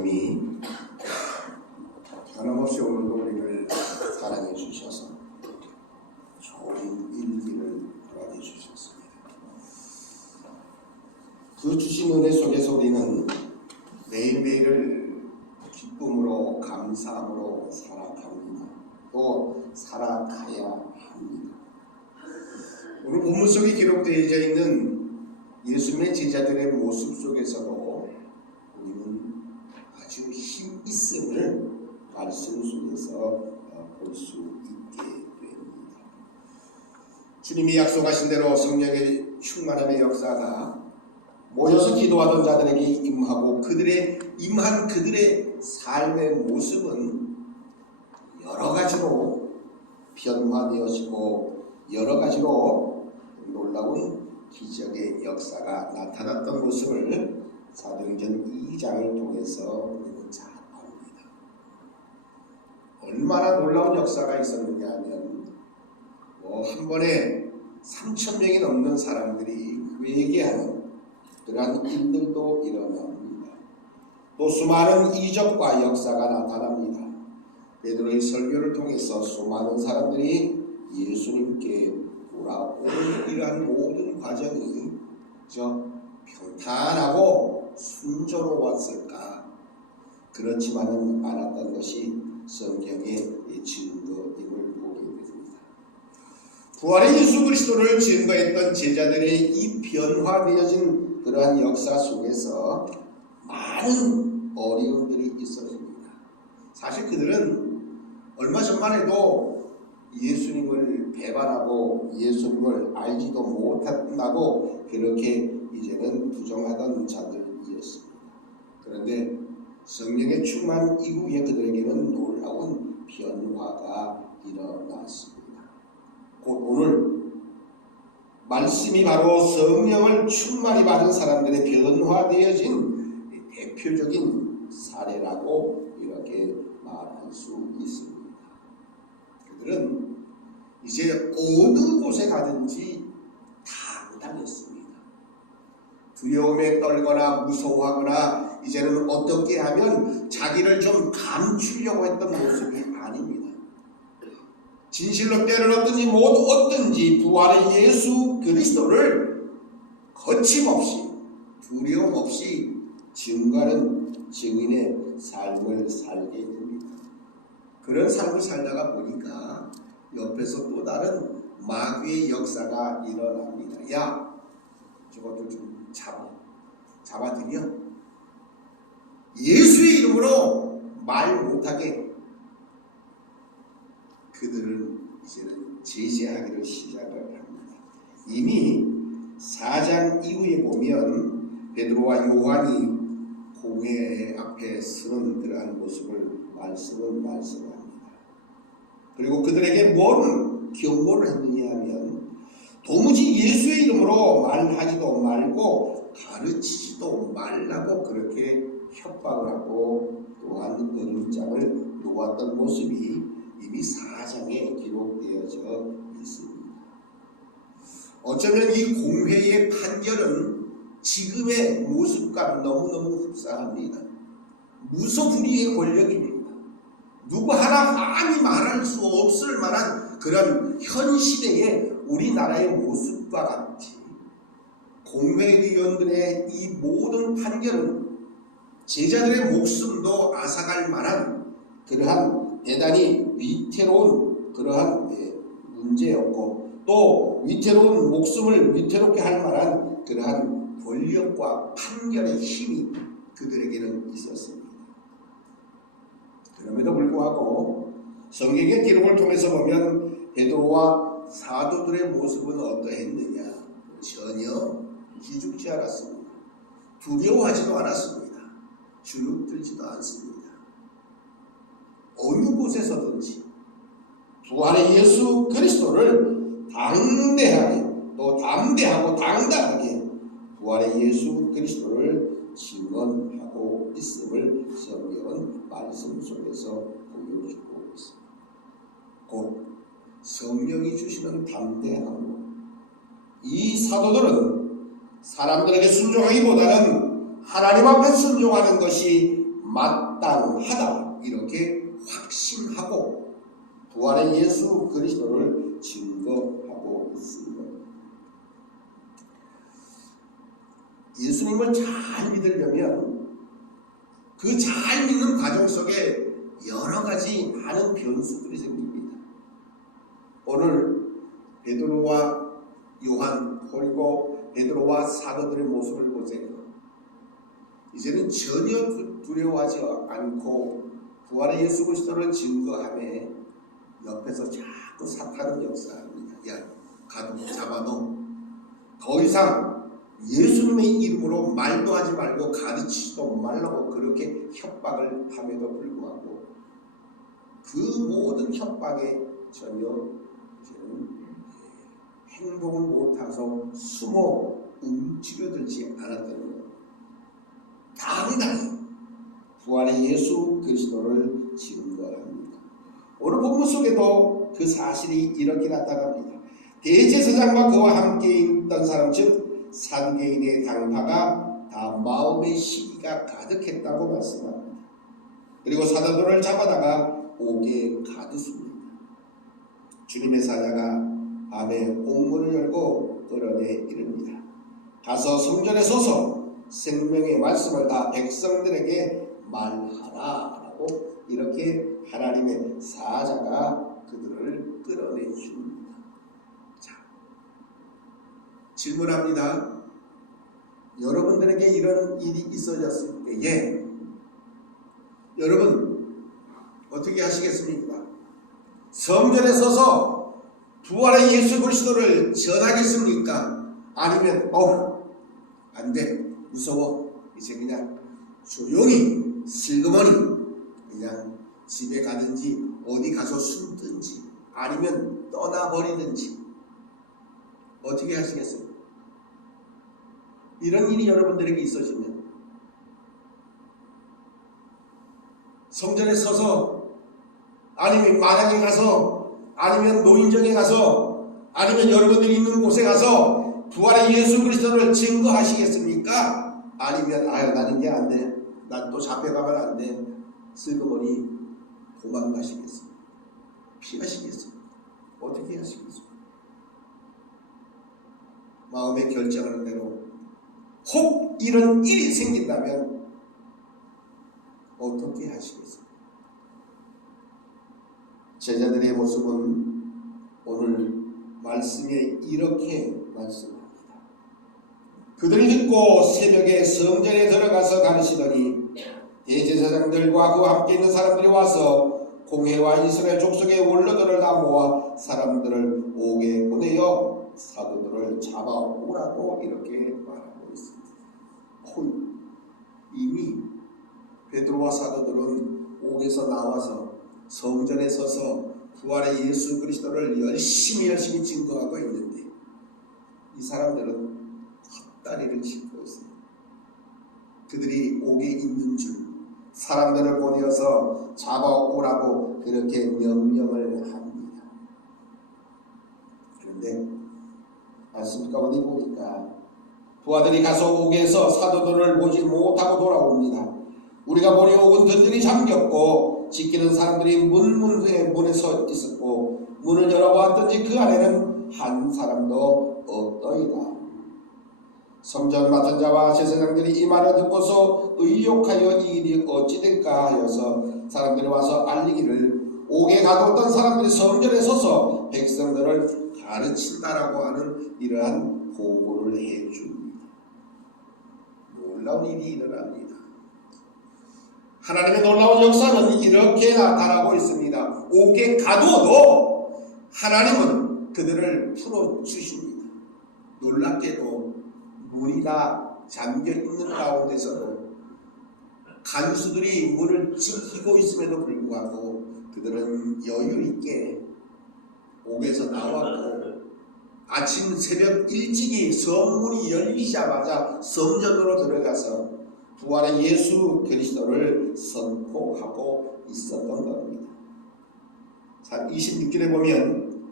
하나님이 변함없이 오늘도 우리를 사랑해 주셔서 좋은 일기를 허락해 주셨습니다. 그 주신 은혜 속에서 우리는 매일매일을 기쁨으로 감사함으로 살아갑니다. 또 살아가야 합니다. 오늘 본문 속에 기록되어 있는 예수님의 제자들의 모습 속에서도 우리는 아주 힘 있음을 말씀 속에서 볼 수 있게 됩니다. 주님이 약속하신 대로 성령의 충만함의 역사가 모여서 기도하던 자들에게 임하고 임한 그들의 삶의 모습은 여러 가지로 변화되어지고 여러 가지로 놀라운 기적의 역사가 나타났던 모습을 사도행전 2장을 통해서 우리는 잘 압니다. 얼마나 놀라운 역사가 있었느냐 하면 한 번에 3,000명이 넘는 사람들이 회개하는 그러한 일들도 일어납니다. 또 수많은 이적과 역사가 나타납니다. 베드로의 설교를 통해서 수많은 사람들이 예수님께 돌아오는 이러한 모든 과정이 평탄하고 순조로웠을까? 그렇지만은 않았던 것이 성경의 증거임을 보게 됩니다. 부활의 예수 그리스도를 증거했던 제자들의 이 변화되어진 그러한 역사 속에서 많은 어려움들이 있었습니다. 사실 그들은 얼마 전만 해도 예수님을 배반하고 예수님을 알지도 못한다고 그렇게 이제는 부정하던 자들이었습니다. 그런데 성령의 충만 이후에 그들에게는 놀라운 변화가 일어났습니다. 곧 오늘 말씀이 바로 성령을 충만히 받은 사람들의 변화되어진 대표적인 사례라고 이렇게 말할 수 있습니다. 그들은 이제 어느 곳에 가든지 당당했습니다. 두려움에 떨거나 무서워하거나 이제는 어떻게 하면 자기를 좀 감추려고 했던 모습이 아닙니다. 진실로 때를 얻든지 부활의 예수 그리스도를 거침없이 두려움 없이 증거하는 증인의 삶을 살게 됩니다. 그런 삶을 살다가 보니까 옆에서 또 다른 마귀의 역사가 일어납니다. 야, 저것들 좀 잡아들여. 예수의 이름으로 말 못하게 그들을 이제는 제재하기를 시작을 합니다. 이미 4장 이후에 보면 베드로와 요한이 공회 앞에 서는 그러한 모습을 말씀합니다. 그리고 그들에게 뭔 경고를 했느냐 하면 도무지 예수의 이름으로 말하지도 말고 가르치지도 말라고 그렇게 협박을 하고 또한 어림장을 놓았던 모습이 이미 4장에 기록되어져 있습니다. 어쩌면 이 공회의 판결은 지금의 모습과 너무너무 흡사합니다. 무소불위의 권력입니다. 누구 하나 감히 말할 수 없을 만한 그런 현 시대의 우리나라의 모습과 같이 공회의원들의 이 모든 판결은 제자들의 목숨도 앗아갈 만한 그러한 대단히 위태로운 그러한 문제였고 또 위태로운 목숨을 위태롭게 할 만한 그러한 권력과 판결의 힘이 그들에게는 있었습니다. 그럼에도 불구하고 성경의 기록을 통해서 보면 베드로와 사도들의 모습은 어떠했느냐? 전혀 기죽지 않았습니다. 두려워하지도 않았습니다. 주눅들지도 않습니다. 어느 곳에서든지 부활의 예수 그리스도를 담대하게 또 담대하고 당당하게 부활의 예수 그리스도를 증언하고 있음을 성경은 말씀 속에서 보여주고 있습니다. 곧 성령이 주시는 담대함으로 이 사도들은 사람들에게 순종하기보다는 하나님 앞에 순종하는 것이 마땅하다 이렇게 확신하고 부활의 예수 그리스도를 증거하고 있습니다. 예수님을 잘 믿으려면 그 잘 믿는 과정 속에 여러 가지 많은 변수들이 생깁니다. 오늘 베드로와 요한 그리고 베드로와 사도들의 모습을 보세요. 이제는 전혀 두려워하지 않고 부활의 예수 그리스도를 증거하며 옆에서 자꾸 사탄은 역사합니다. 야, 잡아놓어. 더 이상 예수님의 이름으로 말도 하지 말고 가르치지도 말라고 그렇게 협박을 함에도 불구하고 그 모든 협박에 전혀 행동을 못해서 숨어 움츠려들지 않았다는 것. 당당히 부활의 예수 그리스도를 증거합니다. 오늘 본문 속에도 그 사실이 이렇게 나타납니다. 대제사장과 그와 함께 있던 사람 즉 사두개인의 당파가 다 마음의 시기가 가득했다고 말씀합니다. 그리고 사도들을 잡아다가 옥에 가두습니다. 주님의 사자가 밤에 옥문을 열고 끌어내 이릅니다. 가서 성전에 서서 생명의 말씀을 다 백성들에게 말하라 라고 이렇게 하나님의 사자가 그들을 끌어내 줍니다. 자, 질문합니다. 여러분들에게 이런 일이 있어졌을 때에 여러분 어떻게 하시겠습니까? 성전에 서서 부활의 예수 그리스도를 전하겠습니까? 아니면 안돼 무서워 이제 그냥 조용히 슬그머니 그냥 집에 가든지 어디 가서 숨든지 아니면 떠나버리든지 어떻게 하시겠어요? 이런 일이 여러분들에게 있어지면 성전에 서서 아니면 마당에 가서 아니면 노인정에 가서 아니면 여러분들이 있는 곳에 가서 부활의 예수 그리스도를 증거하시겠습니까? 아니면 나는 이게 안 돼. 난 또 잡혀가면 안 돼. 슬그머니 도망가시겠습니까? 피하시겠습니까? 어떻게 하시겠습니까? 마음에 결정하는 대로 혹 이런 일이 생긴다면 어떻게 하시겠습니까? 제자들의 모습은 오늘 말씀에 이렇게 말씀합니다. 그들이 듣고 새벽에 성전에 들어가서 가르치더니 대제사장들과 그와 함께 있는 사람들이 와서 공회와 이스라엘 족속의 원로들을 다 모아 사람들을 옥에 보내어 사도들을 잡아오라고 이렇게 말하고 있습니다. 이미 베드로와 사도들은 옥에서 나와서 성전에 서서 부활의 예수 그리스도를 열심히 증거하고 있는데 이 사람들은 헛다리를 짚고 있습니다. 그들이 옥에 있는 줄 사람들을 보내어서 잡아오라고 그렇게 명령을 합니다. 그런데 말씀 가운데 보니까 부하들이 가서 옥에서 사도들을 보지 못하고 돌아옵니다. 우리가 보니 옥은 든든히 잠겼고 지키는 사람들이 문에 서 있었고 문을 열어보았더니 그 안에는 한 사람도 없더이다. 성전 맡은 자와 제사장들이 이 말을 듣고서 의욕하여 이 일이 어찌된가 하여서 사람들이 와서 알리기를 옥에 가두었던 사람들이 성전에 서서 백성들을 가르친다라고 하는 이러한 보고를 해줍니다. 놀라운 일이 일어납니다. 하나님의 놀라운 역사는 이렇게 나타나고 있습니다. 옥에 가두어도 하나님은 그들을 풀어주십니다. 놀랍게도 문이 다 잠겨있는 가운데서도 간수들이 문을 지키고 있음에도 불구하고 그들은 여유있게 옥에서 나왔고 아침 새벽 일찍이 성문이 열리자마자 성전으로 들어가서 부활의 예수 그리스도를 선포하고 있었던 겁니다. 26절에 보면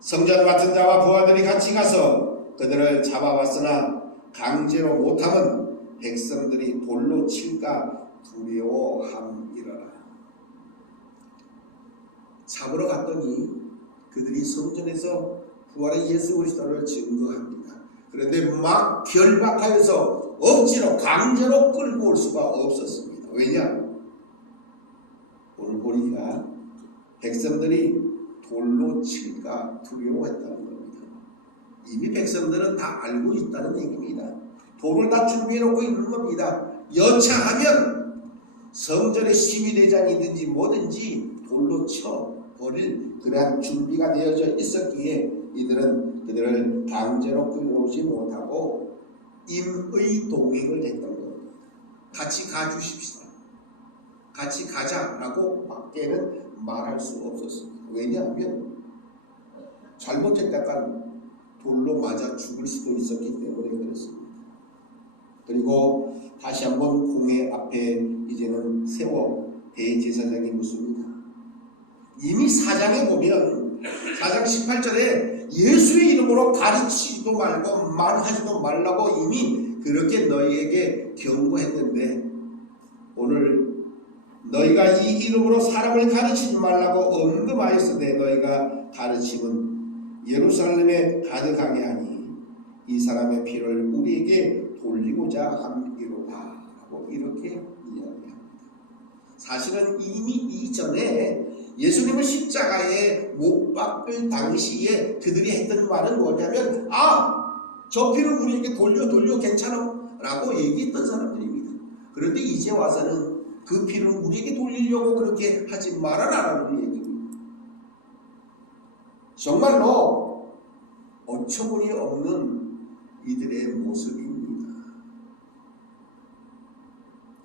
성전 맡은 자와 부하들이 같이 가서 그들을 잡아왔으나 강제로 못함은 백성들이 돌로 칠까 두려워함이러라. 잡으러 갔더니 그들이 성전에서 부활의 예수 그리스도를 증거합니다. 그런데 막 결박하여서 억지로 강제로 끌고 올 수가 없었습니다. 왜냐? 오늘 보니까 백성들이 돌로 칠까 두려워했다는 겁니다. 이미 백성들은 다 알고 있다는 얘기입니다. 돌을 다 준비해놓고 있는 겁니다. 여차하면 성전의 시위대장이든지 뭐든지 돌로 쳐버릴 그러한 준비가 되어져 있었기에 이들은 그들을 강제로 끌어오지 못하고 임의 동행을 했던 겁니다. 같이 가주십시다. 같이 가자라고 밖에는 말할 수 없었습니다. 왜냐하면 잘못했다가 돌로 맞아 죽을 수도 있었기 때문에 그렇습니다. 그리고 다시 한번 공회 앞에 이제는 세워 대제사장이 묻습니다. 이미 4장에 보면 4장 18절에 예수의 이름으로 가르치지도 말고 말하지도 말라고 이미 그렇게 너희에게 경고했는데 오늘 너희가 이 이름으로 사람을 가르치지 말라고 언급하였으되 너희가 가르침은 예루살렘에 가득하게 하니 이 사람의 피를 우리에게 돌리고자 함이로다 라고 이렇게 이야기합니다. 사실은 이미 이전에 예수님을 십자가에 못 박을 당시에 그들이 했던 말은 뭐냐면 저 피를 우리에게 돌려 괜찮아 라고 얘기했던 사람들입니다. 그런데 이제 와서는 그 피를 우리에게 돌리려고 그렇게 하지 말아라라는 얘기입니다. 정말로 어처구니 없는 이들의 모습입니다.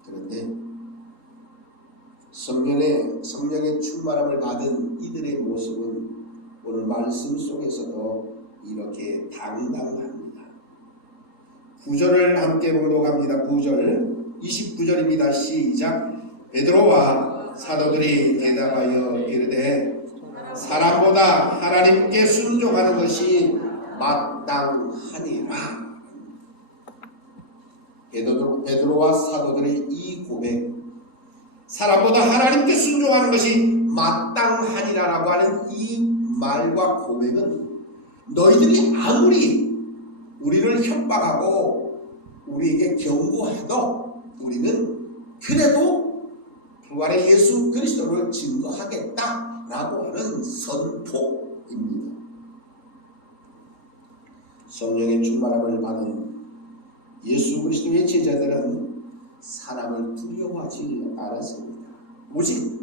그런데 성령의 충만함을 받은 이들의 모습은 오늘 말씀 속에서도 이렇게 당당합니다. 9절을 함께 봉독합니다. 9절 29절입니다. 시작. 베드로와 사도들이 대답하여 이르되 사람보다 하나님께 순종하는 것이 마땅하니라. 베드로와 사도들의 이 고백, 사람보다 하나님께 순종하는 것이 마땅하니라라고 하는 이 말과 고백은 너희들이 아무리 우리를 협박하고 우리에게 경고해도 우리는 그래도 부활의 예수 그리스도를 증거하겠다라고 하는 선포입니다. 성령의 충만함을 받은 예수 그리스도의 제자들은 사람을 두려워하지 않았습니다. 오직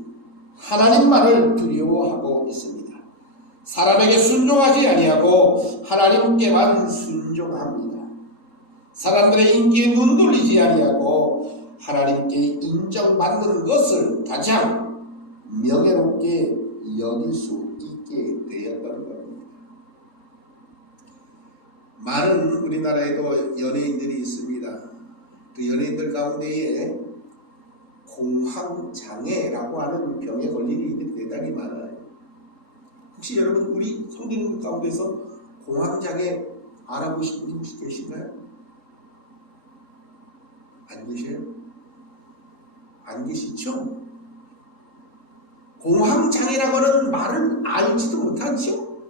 하나님만을 두려워하고 있습니다. 사람에게 순종하지 아니하고 하나님께만 순종합니다. 사람들의 인기에 눈 돌리지 아니하고 하나님께 인정받는 것을 가장 명예롭게 여길 수 있게 되었던 겁니다. 많은 우리나라에도 연예인들이 있습니다. 그 연예인들 가운데에 공황장애라고 하는 병에 걸린 이들이 대단히 많아요. 혹시 여러분 우리 성도님들 가운데서 공황장애 알아보신 분 혹시 계신가요? 안 계세요? 안 계시죠? 공황장애라고 하는 말을 알지도 못하죠?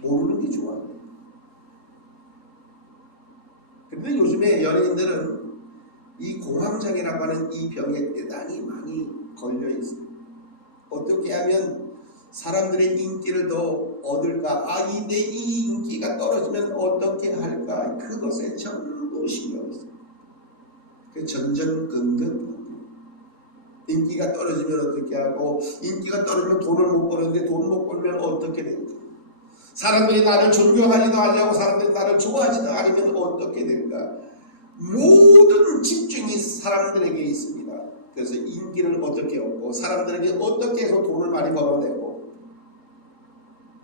모르는 게 좋아요. 근데 요즘에 연예인들은 이 공황장애라고 하는 이 병에 대단히 많이 걸려 있어요. 어떻게 하면 사람들의 인기를 더 얻을까? 내 이 인기가 떨어지면 어떻게 할까? 그것에 전부 신경 써요. 그 전전긍긍. 인기가 떨어지면 어떻게 하고, 인기가 떨어지면 돈을 못 버는데 돈 못 벌면 어떻게 될까? 사람들이 나를 존경하지도 않냐고, 사람들이 나를 좋아하지도 않으면 어떻게 될까? 모든 집중이 사람들에게 있습니다. 그래서 인기를 어떻게 얻고 사람들에게 어떻게 해서 돈을 많이 벌어내고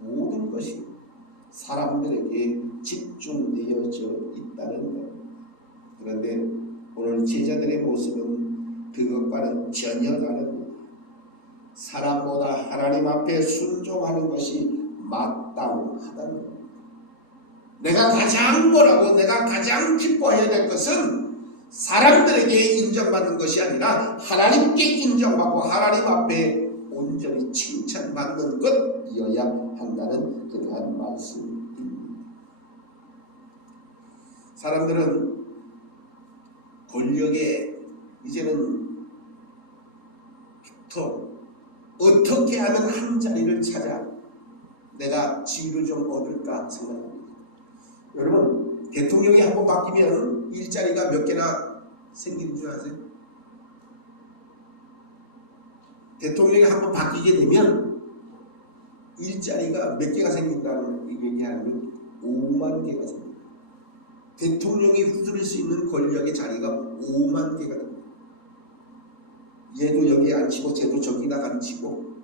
모든 것이 사람들에게 집중되어져 있다는 것. 그런데 오늘 제자들의 모습은 그것과는 전혀 다릅니다. 사람보다 하나님 앞에 순종하는 것이 마땅하다는 겁니다. 내가 가장 기뻐해야 될 것은 사람들에게 인정받는 것이 아니라 하나님께 인정받고 하나님 앞에 온전히 칭찬받는 것이어야 한다는 그러한 말씀입니다. 사람들은 권력에 이제는 더 어떻게 하면 한 자리를 찾아 내가 지위를 좀 얻을까 생각합니다. 여러분, 대통령이 한번 바뀌면 일자리가 몇 개나 생기는 줄 아세요? 대통령이 한번 바뀌게 되면 일자리가 몇 개가 생긴다는 얘기하면 5만 개가 생깁니다. 대통령이 휘두를 수 있는 권력의 자리가 5만 개가 됩니다. 얘도 여기 앉히고 쟤도 저기다 앉히고,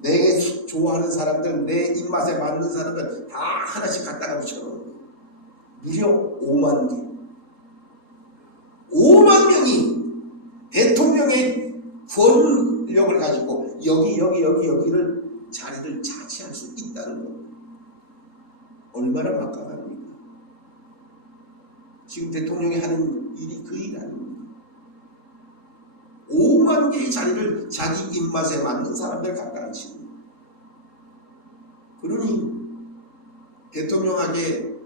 내게 좋아하는 사람들, 내 입맛에 맞는 사람들 다 하나씩 갖다가 붙여놓은 거예요. 무려 5만 개. 5만 명이 대통령의 권력을 가지고 여기를 자리를 차지할 수 있다는 것. 얼마나 막강합니까? 지금 대통령이 하는 일이 그 일 아닙니까? 5만 개의 자리를 자기 입맛에 맞는 사람들 갖다 앉히는 거예요. 그러니 대통령에게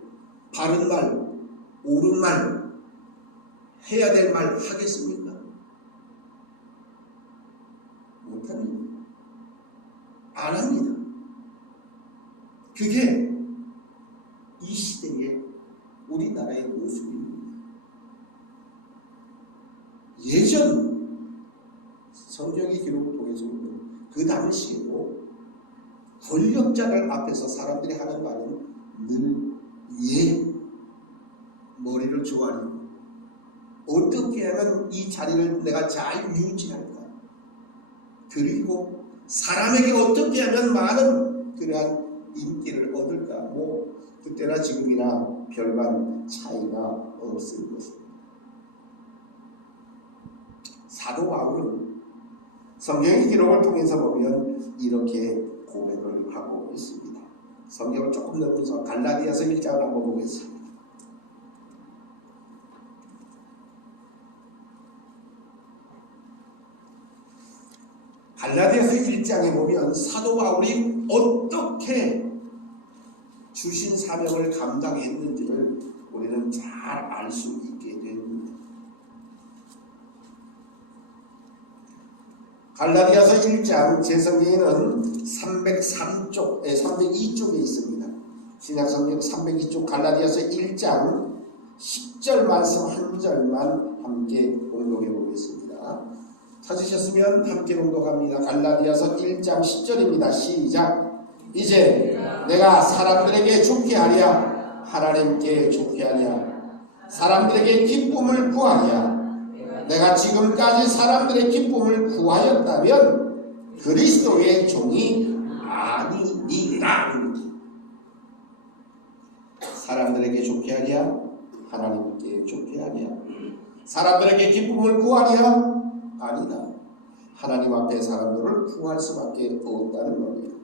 바른 말, 옳은 말, 해야 될 말 하겠습니까? 못합니다. 안 합니다. 그게 이 시대의 우리나라의 모습입니다. 예전 성경의 기록을 통해서 그 당시에도 권력자들 앞에서 사람들이 하는 말은 늘 머리를 조아리고 어떻게 하면 이 자리를 내가 잘 유지할까, 그리고 사람에게 어떻게 하면 많은 그러한 인기를 얻을까, 그때나 지금이나 별반 차이가 없을 것입니다. 사도 바울은 성경의 기록을 통해서 보면 이렇게 고백을 하고 있습니다. 성경을 조금 넘어서 갈라디아서 1장을 한번 보겠습니다. 갈라디아서 1장에 보면 사도 바울이 어떻게 주신 사명을 감당했는지를 우리는 잘 알 수 있게 됩니다. 갈라디아서 1장 제 성경에는 302쪽에 있습니다. 신약성경 302쪽 갈라디아서 1장 10절 말씀 한 절만 함께 공독해 보겠습니다. 찾으셨으면 함께 공독합니다. 갈라디아서 1장 10절입니다. 시작. 이제 내가 사람들에게 좋게 하랴 하나님께 좋게 하랴 사람들에게 기쁨을 구하랴 내가 지금까지 사람들의 기쁨을 구하였다면 그리스도의 종이 아니니라. 사람들에게 좋게 하랴 하나님께 좋게 하랴 사람들에게 기쁨을 구하랴 아니다. 하나님 앞에 사람들을 구할 수밖에 없다는 겁니다.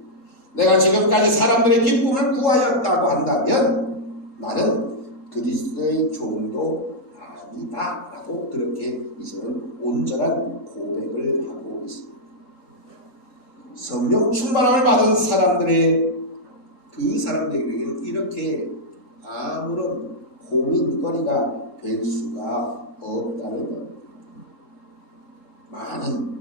내가 지금까지 사람들의 기쁨을 구하였다고 한다면 나는 그리스도의 종도 아니다 라고 그렇게 이제는 온전한 고백을 하고 있습니다. 성령 충만함을 받은 사람들의 그 사람들에게는 이렇게 아무런 고민거리가 될 수가 없다는 것. 많은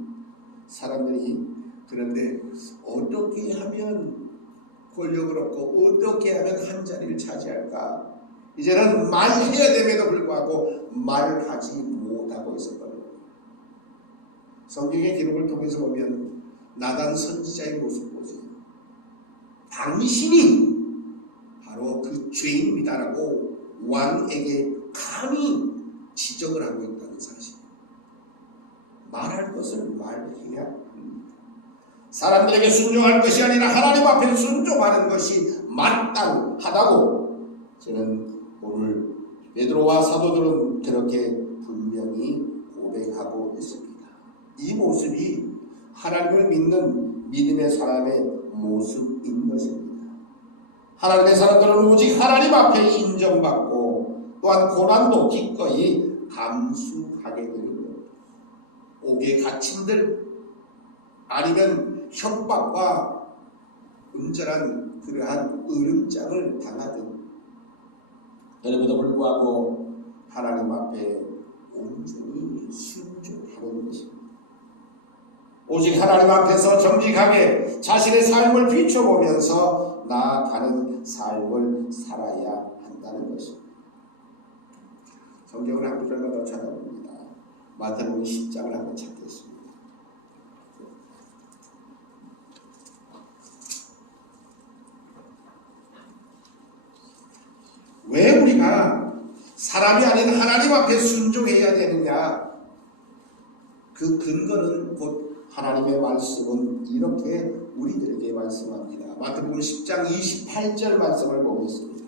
사람들이 그런데 어떻게 하면 권력을 얻고 어떻게 하면 한 자리를 차지할까, 이제는 말해야 됨에도 불구하고 말하지 못하고 있었던 겁니다. 성경의 기록을 통해서 보면 나단 선지자의 모습 보세요. 당신이 바로 그 죄인이다라고 왕에게 감히 지적을 하고 있다는 사실. 말할 것을 말해야 합니다. 사람들에게 순종할 것이 아니라 하나님 앞에 순종하는 것이 마땅하다고 저는 오늘 베드로와 사도들은 그렇게 분명히 고백하고 있습니다. 이 모습이 하나님을 믿는 믿음의 사람의 모습인 것입니다. 하나님의 사람들은 오직 하나님 앞에 인정받고 또한 고난도 기꺼이 감수하게 되는 겁니다. 옥에 갇힌들 아니면 협박과 은절한 그러한 으름장을 당하든 그럼에도 불구하고 하나님 앞에 온전히 순종하는 것입니다. 오직 하나님 앞에서 정직하게 자신의 삶을 비춰보면서 나아가는 삶을 살아야 한다는 것입니다. 성경을 한 구절만 더 찾아봅니다. 마태복음 10장을 한번 찾겠습니다. 왜 우리가 사람이 아닌 하나님 앞에 순종해야 되느냐? 그 근거는 곧 하나님의 말씀은 이렇게 우리들에게 말씀합니다. 마태복음 10장 28절 말씀을 보겠습니다.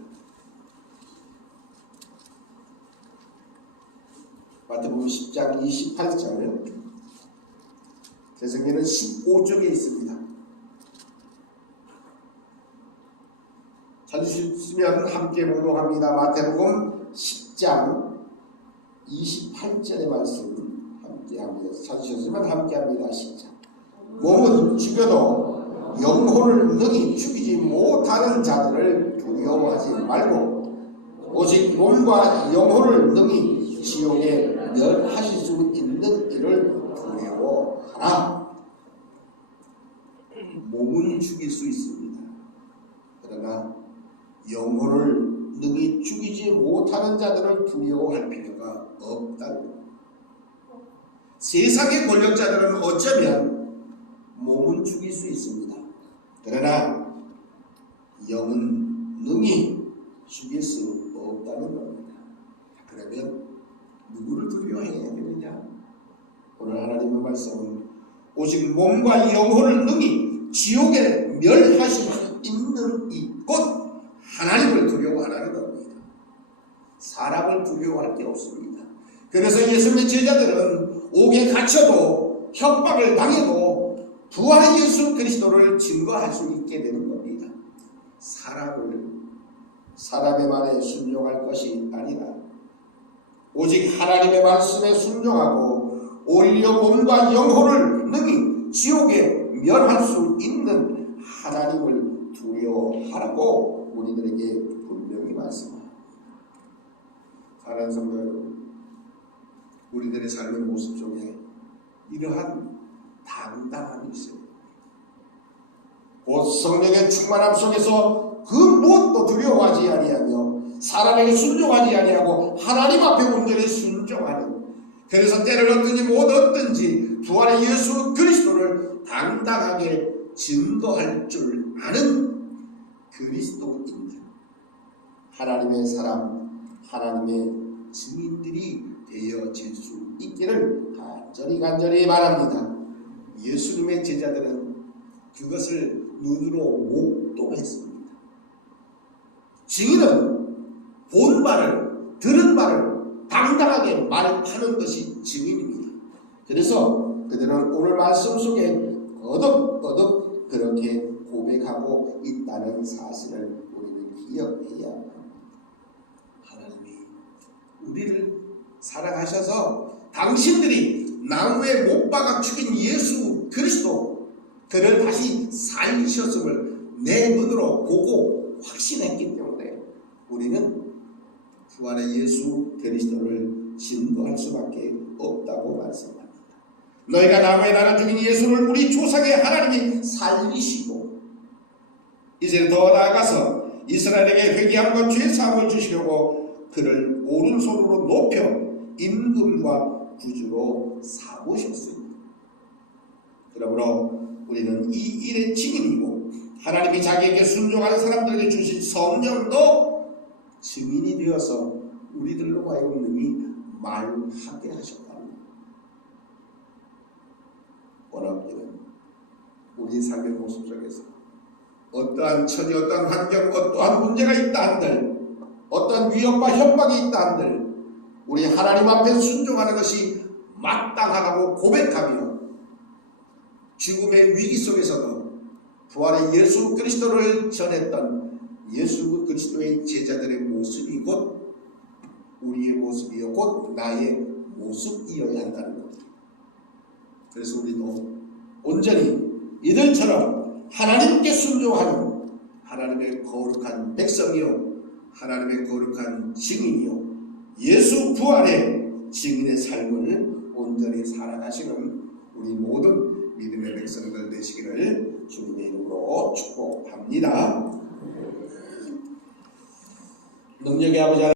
마태복음 10장 28절, 제 성경에는 15쪽에 있습니다. 찾으셨으면 함께 봉독합니다. 마태복음 10장 28절의 말씀 함께합니다. 찾으셨으면 함께합니다. 시작. 몸은 죽여도 영혼을 능히 죽이지 못하는 자들을 두려워하지 말고 오직 몸과 영혼을 능히 지옥에 멸하실 수 있는 이를 두려워하라. 몸은 죽일 수 있습니다. 그러나 영혼을 능히 죽이지 못하는 자들을 두려워할 필요가 없다고. 세상의 권력자들은 어쩌면 몸은 죽일 수 있습니다. 그러나 영은 능히 죽일 수 없다는 겁니다. 그러면 누구를 두려워해야 되느냐? 오늘 하나님의 말씀은 오직 몸과 영혼을 능히 지옥에 멸하실 수 있는 이곳 하나님을 두려워하라는 겁니다. 사람을 두려워할 게 없습니다. 그래서 예수님의 제자들은 옥에 갇혀도 협박을 당해도 부활의 예수 그리스도를 증거할 수 있게 되는 겁니다. 사람의 말에 순종할 것이 아니라 오직 하나님의 말씀에 순종하고 오히려 몸과 영혼을 능히 지옥에 멸할 수 있는 하나님을 두려워하라고 우리들에게 분명히 말씀합니다. 사랑하는 성도 여러분, 우리들의 삶의 모습 속에 이러한 당당함이 있어요. 곧 성령의 충만함 속에서 그 무엇도 두려워하지 아니하며 사람에게 순종하지 아니하고 하나님 앞에 온전히 순종하는, 그래서 때를 얻든지 못 얻든지 부활의 예수 그리스도를 당당하게 증거할 줄 아는 그리스도인들, 하나님의 사람, 하나님의 증인들이 되어질 수 있기를 간절히 바랍니다. 예수님의 제자들은 그것을 눈으로 목도했습니다. 증인은 본 바를, 들은 바를 당당하게 말하는 것이 증인입니다. 그래서 그들은 오늘 말씀 속에 거듭 그렇게 고백하고 있다는 사실을 우리는 기억해야 합니다. 하나님이 우리를 사랑하셔서 당신들이 나무에 못 박아 죽인 예수 그리스도, 그를 다시 살리셨음을 내 눈으로 보고 확신했기 때문에 우리는 부활의 예수 그리스도를 증거할 수밖에 없다고 말씀합니다. 너희가 나무에 달아 죽인 예수를 우리 조상의 하나님이 살리시고 이제 더 나아가서 이스라엘에게 회개함과 죄사함을 주시려고 그를 오른손으로 높여 임금과 구주로 삼으셨습니다. 그러므로 우리는 이 일의 증인이고 하나님이 자기에게 순종하는 사람들에게 주신 성령도 증인이 되어서 우리들로 하여금 능히 말하게 하셨답니다. 원하기는 우리 삶의 모습 속에서 어떠한 처지, 어떠한 환경, 어떠한 문제가 있다 한들, 어떠한 위협과 협박이 있다 한들 우리 하나님 앞에 순종하는 것이 마땅하다고 고백하며 죽음의 위기 속에서도 부활의 예수 그리스도를 전했던 예수 그리스도의 제자들의 모습이 곧 우리의 모습이요 곧 나의 모습이어야 한다는 겁니다. 그래서 우리도 온전히 이들처럼 하나님께 순종하는 하나님의 거룩한 백성이요 하나님의 거룩한 증인이요 예수 부활의 증인의 삶을 온전히 살아가시는 우리 모든 믿음의 백성들 되시기를 주님의 이름으로 축복합니다. 능력의 아버지